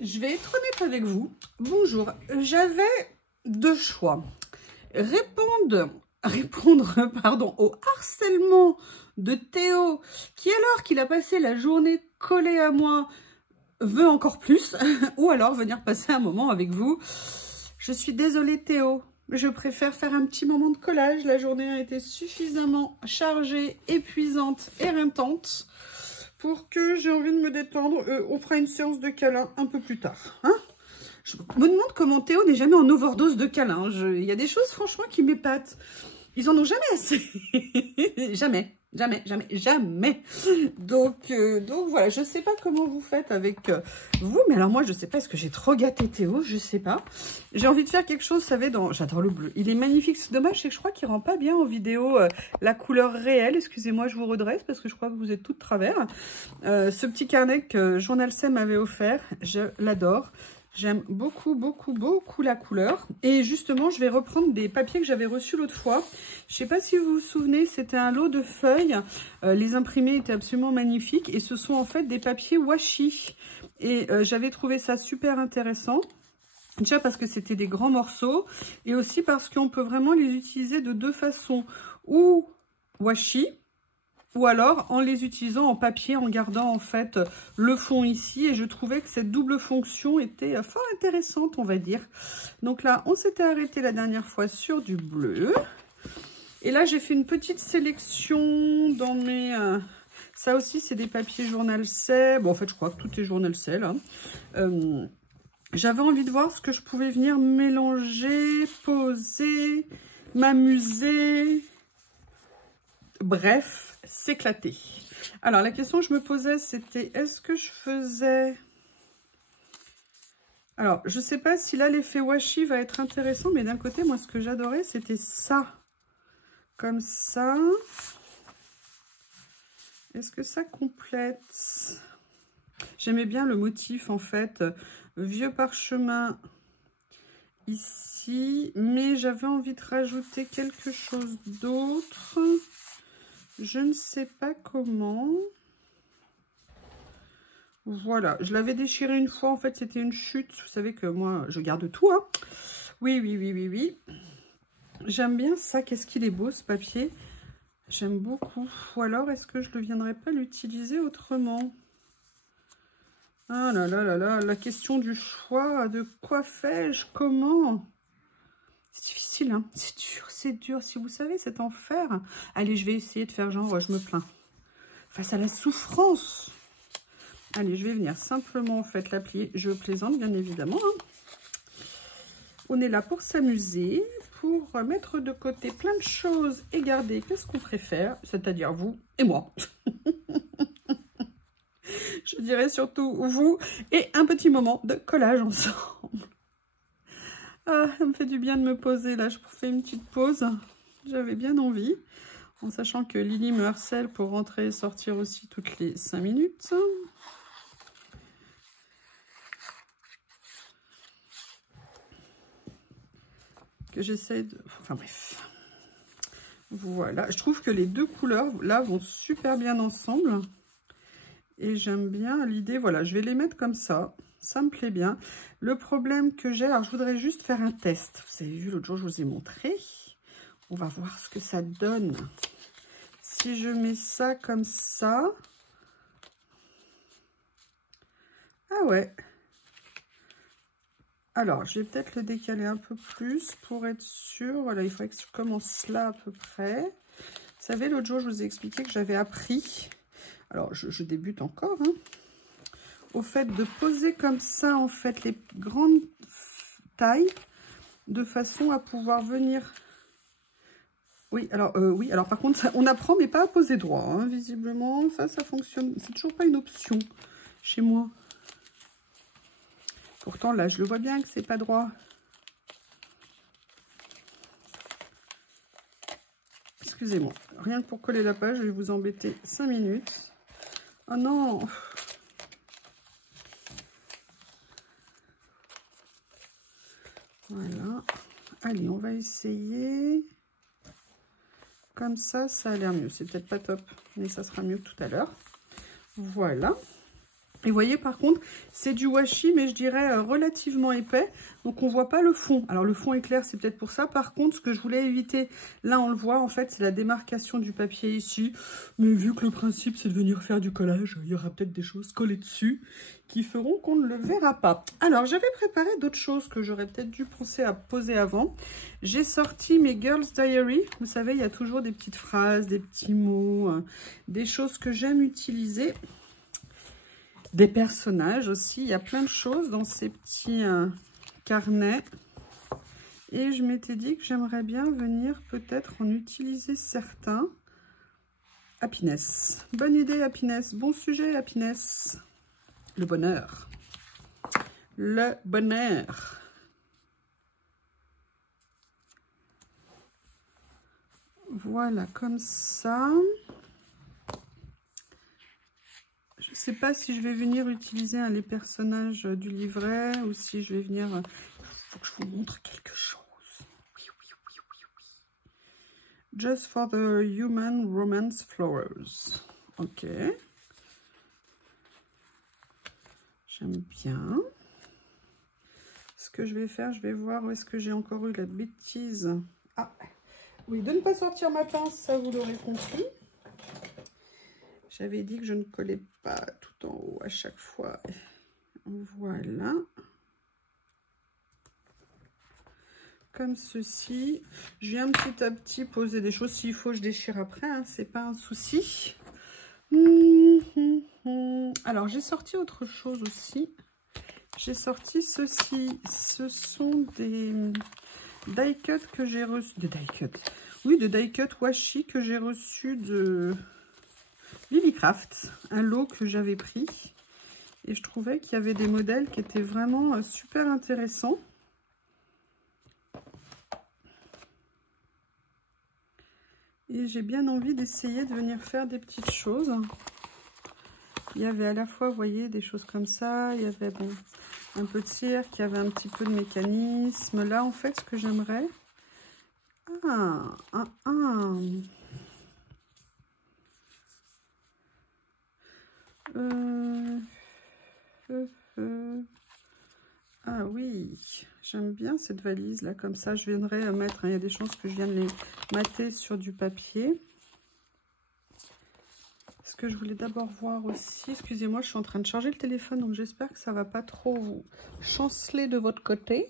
Je vais être honnête avec vous. Bonjour, j'avais deux choix. Répondre au harcèlement de Théo, qui alors qu'il a passé la journée collé à moi, veut encore plus, ou alors venir passer un moment avec vous. Je suis désolée Théo, je préfère faire un petit moment de collage. La journée a été suffisamment chargée, épuisante, éreintante pour que j'ai envie de me détendre. On fera une séance de câlin un peu plus tard. Hein, je me demande comment Théo n'est jamais en overdose de câlins. Il y a des choses franchement qui m'épatent. Ils en ont jamais assez. Jamais. Jamais. Donc voilà, je sais pas comment vous faites avec vous, mais alors moi je sais pas, est-ce que j'ai trop gâté Théo, je sais pas. J'ai envie de faire quelque chose, vous savez, j'adore le bleu, il est magnifique, c'est dommage, c'est que je crois qu'il rend pas bien en vidéo la couleur réelle, excusez-moi, je vous redresse parce que je crois que vous êtes toutes travers. Ce petit carnet que Journal C m'avait offert, je l'adore. J'aime beaucoup la couleur. Et justement, je vais reprendre des papiers que j'avais reçus l'autre fois. Je ne sais pas si vous vous souvenez, c'était un lot de feuilles. Les imprimés étaient absolument magnifiques. Et ce sont en fait des papiers washi. Et j'avais trouvé ça super intéressant. Déjà parce que c'était des grands morceaux. Et aussi parce qu'on peut vraiment les utiliser de deux façons. Ou washi, ou alors en les utilisant en papier, en gardant en fait le fond ici. Et je trouvais que cette double fonction était fort intéressante, on va dire. Donc là, on s'était arrêté la dernière fois sur du bleu. Et là, j'ai fait une petite sélection dans mes... ça aussi, c'est des papiers Journal C. Bon, en fait, je crois que tout est Journal C, là. J'avais envie de voir ce que je pouvais venir mélanger, poser, m'amuser... Bref, s'éclater. Alors, la question que je me posais, c'était est-ce que je faisais... Alors, je ne sais pas si là, l'effet washi va être intéressant, mais d'un côté, moi, ce que j'adorais, c'était ça. Comme ça. Est-ce que ça complète? J'aimais bien le motif, en fait. Vieux parchemin ici. Mais j'avais envie de rajouter quelque chose d'autre. Je ne sais pas comment. Voilà, je l'avais déchiré une fois. En fait, c'était une chute. Vous savez que moi, je garde tout. Hein. Oui. J'aime bien ça. Qu'est-ce qu'il est beau, ce papier. J'aime beaucoup. Ou alors, est-ce que je ne viendrais pas l'utiliser autrement? Ah là là, la question du choix. De quoi fais-je? Comment? C'est difficile, hein. C'est dur. Si vous savez, c'est enfer. Allez, je vais essayer de faire genre, je me plains. Face à la souffrance. Allez, je vais venir simplement en fait la plier. Je plaisante, bien évidemment. Hein. On est là pour s'amuser, pour mettre de côté plein de choses et garder qu'est-ce qu'on préfère, c'est-à-dire vous et moi. Je dirais surtout vous et un petit moment de collage ensemble. Ah, ça me fait du bien de me poser là. Je fais une petite pause. J'avais bien envie. En sachant que Lily me harcèle pour rentrer et sortir aussi toutes les 5 minutes. Que j'essaie de... Enfin bref. Voilà. Je trouve que les deux couleurs là vont super bien ensemble. Et j'aime bien l'idée. Voilà, je vais les mettre comme ça. Ça me plaît bien. Le problème que j'ai... Alors, je voudrais juste faire un test. Vous avez vu, l'autre jour, je vous ai montré. On va voir ce que ça donne. Si je mets ça comme ça... Ah ouais. Alors, je vais peut-être le décaler un peu plus pour être sûr. Voilà, il faudrait que je commence là à peu près. Vous savez, l'autre jour, je vous ai expliqué que j'avais appris... Alors, je débute encore, hein, au fait de poser comme ça, en fait, les grandes tailles, de façon à pouvoir venir... Oui, alors par contre, ça, on apprend, mais pas à poser droit, hein, visiblement. Ça fonctionne. C'est toujours pas une option chez moi. Pourtant, là, je le vois bien que c'est pas droit. Excusez-moi. Rien que pour coller la page, je vais vous embêter 5 minutes. Oh non! Voilà. Allez, on va essayer. Comme ça a l'air mieux. C'est peut-être pas top, mais ça sera mieux tout à l'heure. Voilà. Et vous voyez, par contre, c'est du washi, mais je dirais relativement épais. Donc, on voit pas le fond. Alors, le fond est clair, c'est peut-être pour ça. Par contre, ce que je voulais éviter, là, on le voit, en fait, c'est la démarcation du papier ici. Mais vu que le principe, c'est de venir faire du collage, il y aura peut-être des choses collées dessus qui feront qu'on ne le verra pas. Alors, j'avais préparé d'autres choses que j'aurais peut-être dû penser à poser avant. J'ai sorti mes Girls Diary. Vous savez, il y a toujours des petites phrases, des petits mots, des choses que j'aime utiliser. Des personnages aussi, il y a plein de choses dans ces petits carnets. Et je m'étais dit que j'aimerais bien venir peut-être en utiliser certains. Happiness. Bonne idée, Happiness. Bon sujet, Happiness. Le bonheur. Le bonheur. Voilà, comme ça. Je ne sais pas si je vais venir utiliser les personnages du livret ou si je vais venir... Il faut que je vous montre quelque chose. Oui, oui, oui, oui, oui. Just for the Human Romance Flowers. Ok. J'aime bien. Ce que je vais faire, je vais voir où est-ce que j'ai encore eu la bêtise. Ah, oui, de ne pas sortir ma pince, ça vous l'aurez compris. J'avais dit que je ne collais pas tout en haut à chaque fois. Voilà. Comme ceci. Je viens petit à petit poser des choses. S'il faut, je déchire après. Hein, c'est pas un souci. Alors, j'ai sorti autre chose aussi. J'ai sorti ceci. Ce sont des die cut que j'ai reçus. Des die cut. Oui, de die cut washi que j'ai reçu de Lilycraft, un lot que j'avais pris et je trouvais qu'il y avait des modèles qui étaient vraiment super intéressants. Et j'ai bien envie d'essayer de venir faire des petites choses. Il y avait à la fois, vous voyez, des choses comme ça, il y avait bon, un peu de cirque, il y avait un petit peu de mécanisme. Là, en fait, ce que j'aimerais... Ah oui, j'aime bien cette valise là, comme ça. Je viendrai mettre, il y a des chances que je vienne les mater sur du papier. Ce que je voulais d'abord voir aussi, excusez-moi, je suis en train de charger le téléphone, donc j'espère que ça va pas trop vous chanceler de votre côté.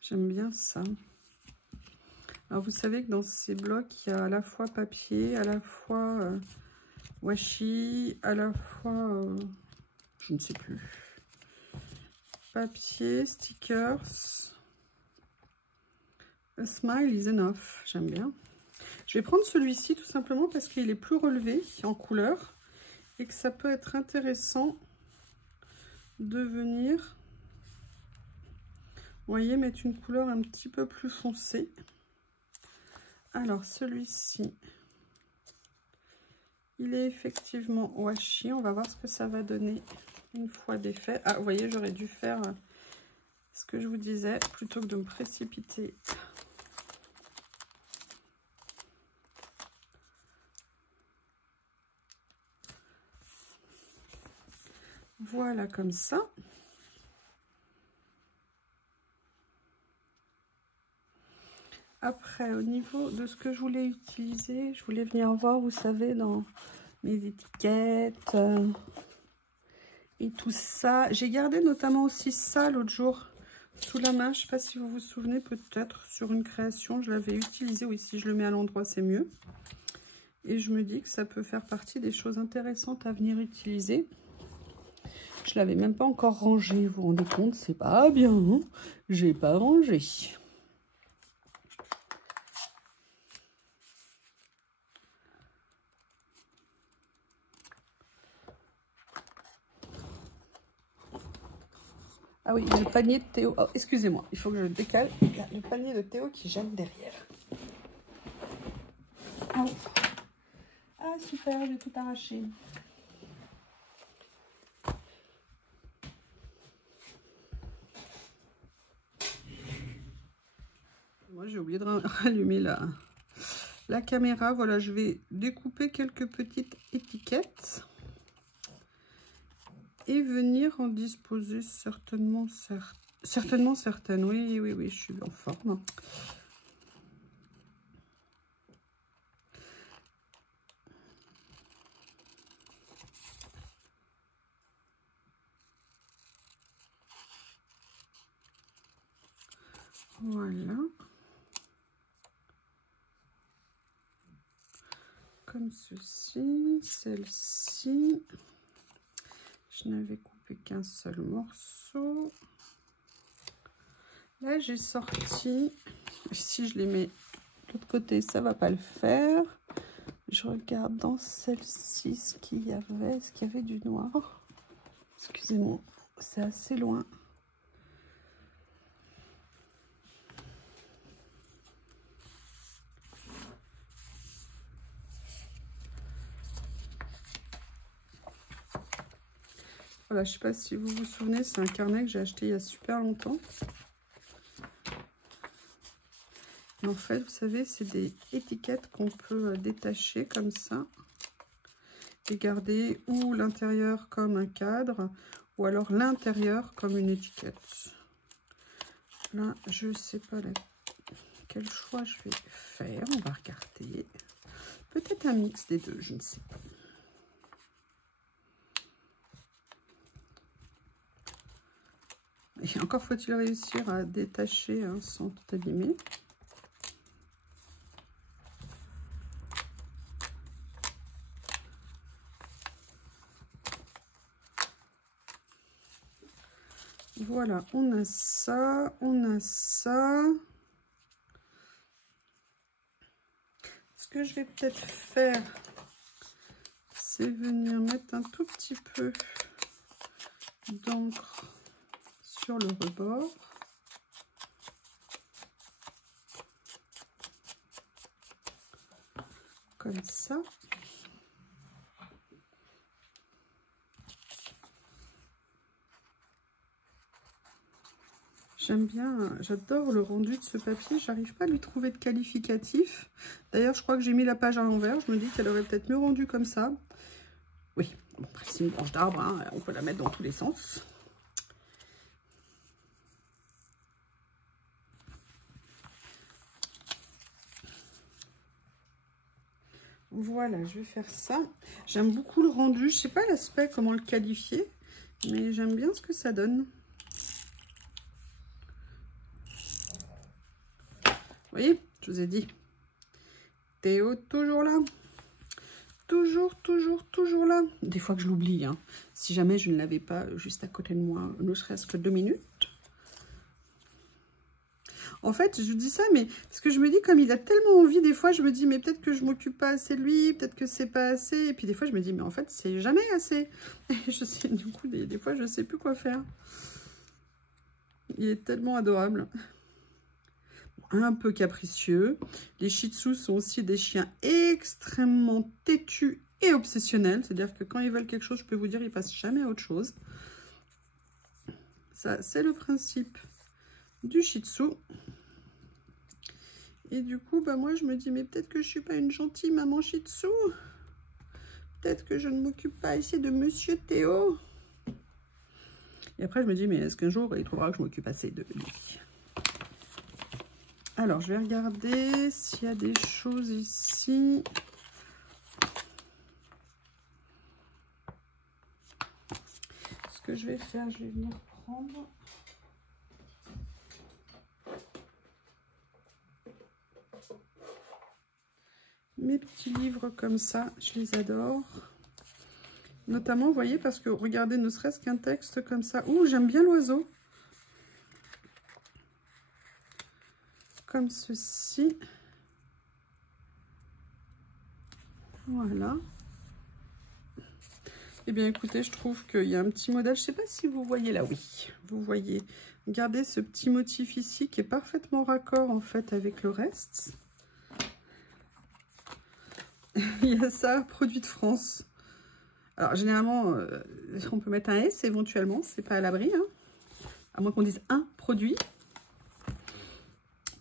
J'aime bien ça. Alors, vous savez que dans ces blocs, il y a à la fois papier, à la fois washi, à la fois... je ne sais plus. Papier, stickers. A smile is enough. J'aime bien. Je vais prendre celui-ci tout simplement parce qu'il est plus relevé en couleur et que ça peut être intéressant de venir, vous voyez, mettre une couleur un petit peu plus foncée. Alors celui-ci, il est effectivement washi. On va voir ce que ça va donner une fois défait. Ah, vous voyez, j'aurais dû faire ce que je vous disais plutôt que de me précipiter. Voilà, comme ça. Après, au niveau de ce que je voulais utiliser, je voulais venir voir, vous savez, dans mes étiquettes et tout ça. J'ai gardé notamment aussi ça l'autre jour sous la main. Je ne sais pas si vous vous souvenez, peut-être sur une création, je l'avais utilisé. Oui, si je le mets à l'endroit, c'est mieux. Et je me dis que ça peut faire partie des choses intéressantes à venir utiliser. Je ne l'avais même pas encore rangé, vous vous rendez compte, c'est pas bien, hein, j'ai pas rangé. Ah oui, il y a le panier de Théo. Oh, excusez-moi, il faut que je le décale. Il y a le panier de Théo qui gêne derrière. Ah, ah super, j'ai tout arraché. lieu de rallumer la caméra, voilà, je vais découper quelques petites étiquettes et venir en disposer certainement certaines. Oui, oui, oui, je suis en forme. Voilà. Comme ceci, celle-ci. Je n'avais coupé qu'un seul morceau. Là, j'ai sorti. Si je les mets de l'autre côté, ça va pas le faire. Je regarde dans celle-ci ce qu'il y avait. Est-ce qu'il y avait du noir? Excusez-moi, c'est assez loin. Voilà, je ne sais pas si vous vous souvenez, c'est un carnet que j'ai acheté il y a super longtemps. Et en fait, vous savez, c'est des étiquettes qu'on peut détacher comme ça. Et garder ou l'intérieur comme un cadre, ou alors l'intérieur comme une étiquette. Là, je ne sais pas quel choix je vais faire. On va regarder. Peut-être un mix des deux, je ne sais pas. Et encore faut-il réussir à détacher hein, sans tout abîmer. Voilà, on a ça, on a ça. Ce que je vais peut-être faire, c'est venir mettre un tout petit peu d'encre sur le rebord. Comme ça. J'aime bien, j'adore le rendu de ce papier. J'arrive pas à lui trouver de qualificatif. D'ailleurs, je crois que j'ai mis la page à l'envers. Je me dis qu'elle aurait peut-être mieux rendu comme ça. Oui, bon, après, c'est une branche d'arbre. Hein, on peut la mettre dans tous les sens. Voilà, je vais faire ça. J'aime beaucoup le rendu. Je sais pas l'aspect, comment le qualifier. Mais j'aime bien ce que ça donne. Vous voyez, je vous ai dit. Théo, toujours là. Toujours là. Des fois que je l'oublie. Hein. Si jamais je ne l'avais pas juste à côté de moi, ne serait-ce que 2 minutes. En fait, je dis ça, mais parce que je me dis, comme il a tellement envie, des fois, je me dis, mais peut-être que je m'occupe pas assez de lui, peut-être que c'est pas assez. Et puis des fois, je me dis, mais en fait, c'est jamais assez. Et je sais, du coup, des fois, je sais plus quoi faire. Il est tellement adorable. Un peu capricieux. Les Shih Tzus sont aussi des chiens extrêmement têtus et obsessionnels. C'est-à-dire que quand ils veulent quelque chose, je peux vous dire, ils passent jamais à autre chose. Ça, c'est le principe du Shih Tzu. Et du coup, bah moi, je me dis, mais peut-être que je suis pas une gentille maman Shih Tzu. Peut-être que je ne m'occupe pas assez de Monsieur Théo. Et après, je me dis, mais est-ce qu'un jour, il trouvera que je m'occupe assez de lui? Alors, je vais regarder s'il y a des choses ici. Ce que je vais faire, je vais venir prendre... mes petits livres comme ça, je les adore. Notamment, vous voyez, parce que regardez, ne serait-ce qu'un texte comme ça. Ouh, j'aime bien l'oiseau. Comme ceci. Voilà. Eh bien, écoutez, je trouve qu'il y a un petit modèle. Je ne sais pas si vous voyez là, oui. Vous voyez. Regardez ce petit motif ici qui est parfaitement raccord, en fait, avec le reste. Il y a ça, produit de France. Alors, généralement, on peut mettre un S éventuellement. C'est pas à l'abri, hein. À moins qu'on dise un produit.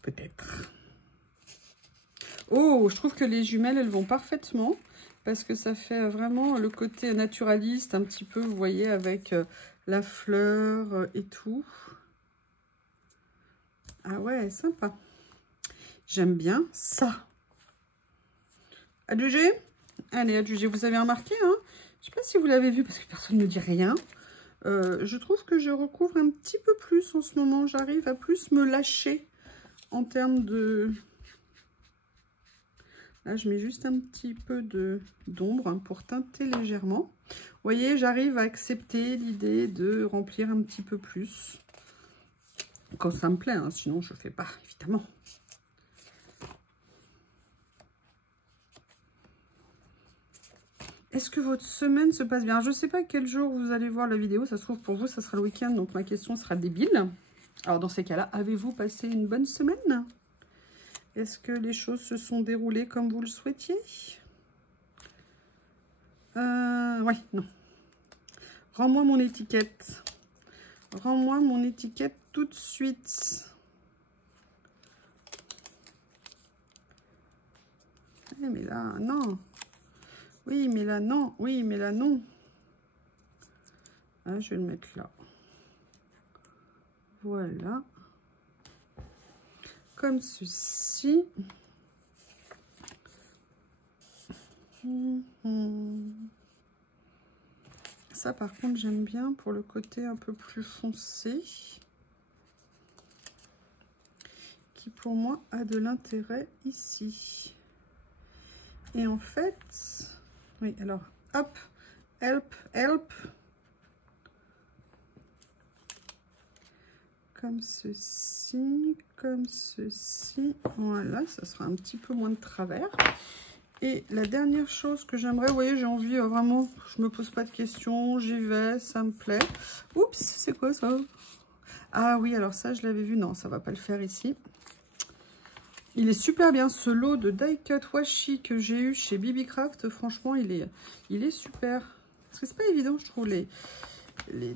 Peut-être. Oh, je trouve que les jumelles, elles vont parfaitement. Parce que ça fait vraiment le côté naturaliste, un petit peu, vous voyez, avec la fleur et tout. Ah ouais, sympa. J'aime bien ça. Adjugé? Allez, adjugé. Vous avez remarqué, hein? Je ne sais pas si vous l'avez vu, parce que personne ne dit rien. Je trouve que je recouvre un petit peu plus en ce moment. J'arrive à plus me lâcher en termes de... Là, je mets juste un petit peu d'ombre pour teinter légèrement. Vous voyez, j'arrive à accepter l'idée de remplir un petit peu plus. Quand ça me plaît, hein, sinon je ne fais pas, évidemment. Est-ce que votre semaine se passe bien? Je ne sais pas quel jour vous allez voir la vidéo. Ça se trouve, pour vous, ça sera le week-end. Donc, ma question sera débile. Alors, dans ces cas-là, avez-vous passé une bonne semaine? Est-ce que les choses se sont déroulées comme vous le souhaitiez? Ouais, non. Rends-moi mon étiquette. Rends-moi mon étiquette tout de suite. Eh, mais là, non. Oui, mais là, non. Oui, mais là, non. Ah, je vais le mettre là. Voilà. Comme ceci. Ça, par contre, j'aime bien pour le côté un peu plus foncé. Qui, pour moi, a de l'intérêt ici. Et en fait... Oui, alors, hop, help, help. Comme ceci, comme ceci. Voilà, ça sera un petit peu moins de travers. Et la dernière chose que j'aimerais, vous voyez, j'ai envie vraiment, je me pose pas de questions, j'y vais, ça me plaît. Oups, c'est quoi ça? Ah oui, alors ça, je l'avais vu. Non, ça va pas le faire ici. Il est super bien, ce lot de die cut washi que j'ai eu chez BB Craft. Franchement, il est super. Parce que c'est pas évident, je trouve,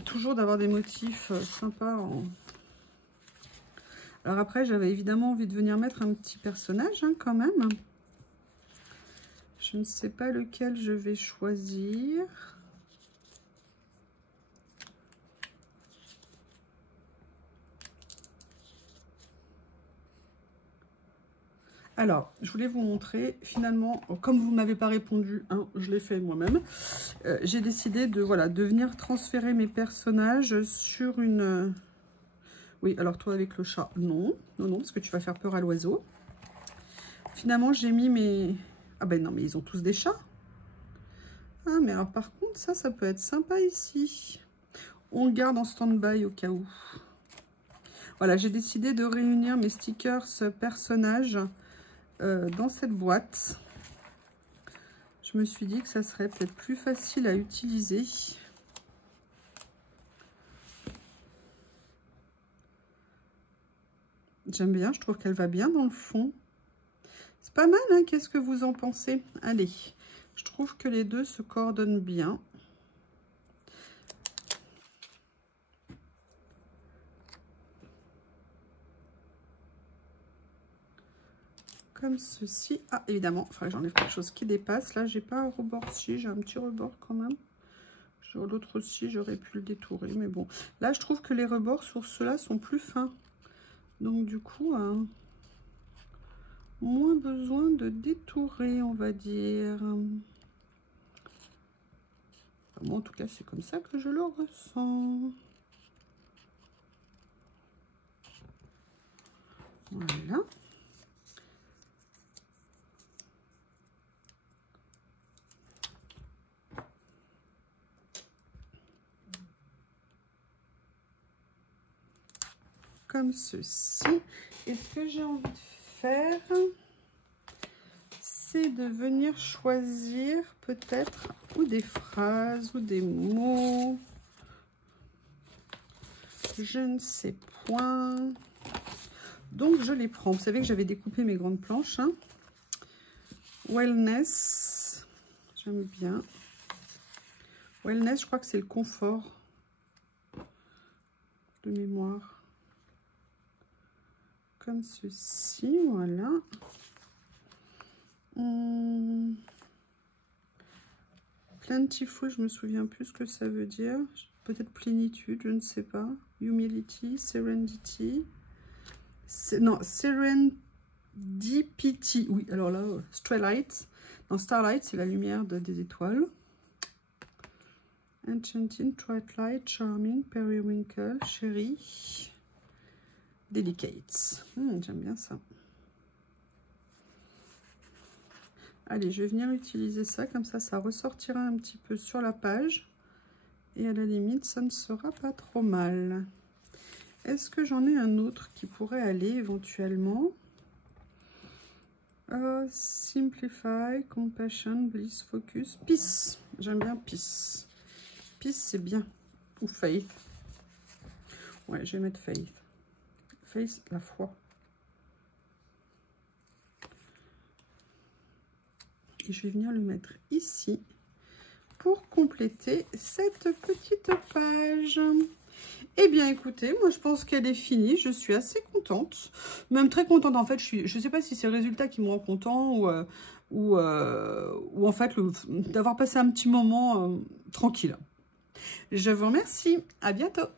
toujours d'avoir des motifs sympas. Alors après, j'avais évidemment envie de venir mettre un petit personnage, hein, quand même. Je ne sais pas lequel je vais choisir. Alors, je voulais vous montrer, finalement, comme vous ne m'avez pas répondu, hein, je l'ai fait moi-même, j'ai décidé de, voilà, de venir transférer mes personnages sur une... Oui, alors toi avec le chat, non, non, non, parce que tu vas faire peur à l'oiseau. Finalement, j'ai mis mes... Ah ben non, mais ils ont tous des chats. Ah, mais alors par contre, ça peut être sympa ici. On le garde en stand-by au cas où. Voilà, j'ai décidé de réunir mes stickers personnages dans cette boîte. Je me suis dit que ça serait peut-être plus facile à utiliser. J'aime bien, je trouve qu'elle va bien dans le fond. C'est pas mal, hein? Qu'est-ce que vous en pensez? Allez, je trouve que les deux se coordonnent bien. Comme ceci. Ah, évidemment, il faudrait que j'enlève quelque chose qui dépasse. Là, j'ai pas un rebord-ci, j'ai un petit rebord quand même. Sur l'autre aussi, j'aurais pu le détourer, mais bon. Là, je trouve que les rebords sur ceux-là sont plus fins. Donc, du coup, moins besoin de détourer, on va dire. Moi, en tout cas, c'est comme ça que je le ressens. Voilà. Comme ceci. Et ce que j'ai envie de faire, c'est de venir choisir peut-être ou des phrases ou des mots. Je ne sais point. Donc, je les prends. Vous savez que j'avais découpé mes grandes planches. Hein. Wellness. J'aime bien. Wellness, je crois que c'est le confort de mémoire. Comme ceci, voilà. Plentiful, je me souviens plus ce que ça veut dire. Peut-être plénitude, je ne sais pas. Humility, Serenity. Non, Serendipity. Oui, alors là, Starlight. Dans Starlight, c'est la lumière des étoiles. Enchanting, Twilight, Charming, Periwinkle, Chérie, Delicate. J'aime bien ça. Allez, je vais venir utiliser ça, comme ça ressortira un petit peu sur la page. Et à la limite, ça ne sera pas trop mal. Est-ce que j'en ai un autre qui pourrait aller éventuellement? Simplify, Compassion, Bliss, Focus, Peace. J'aime bien Peace. Peace, c'est bien. Ou Faith. Ouais, je vais mettre Faith. Faith, la foi. Et je vais venir le mettre ici pour compléter cette petite page. Eh bien, écoutez, moi, je pense qu'elle est finie. Je suis assez contente. Même très contente, en fait. Je ne sais pas si c'est le résultat qui me rend content ou en fait, d'avoir passé un petit moment tranquille. Je vous remercie. À bientôt.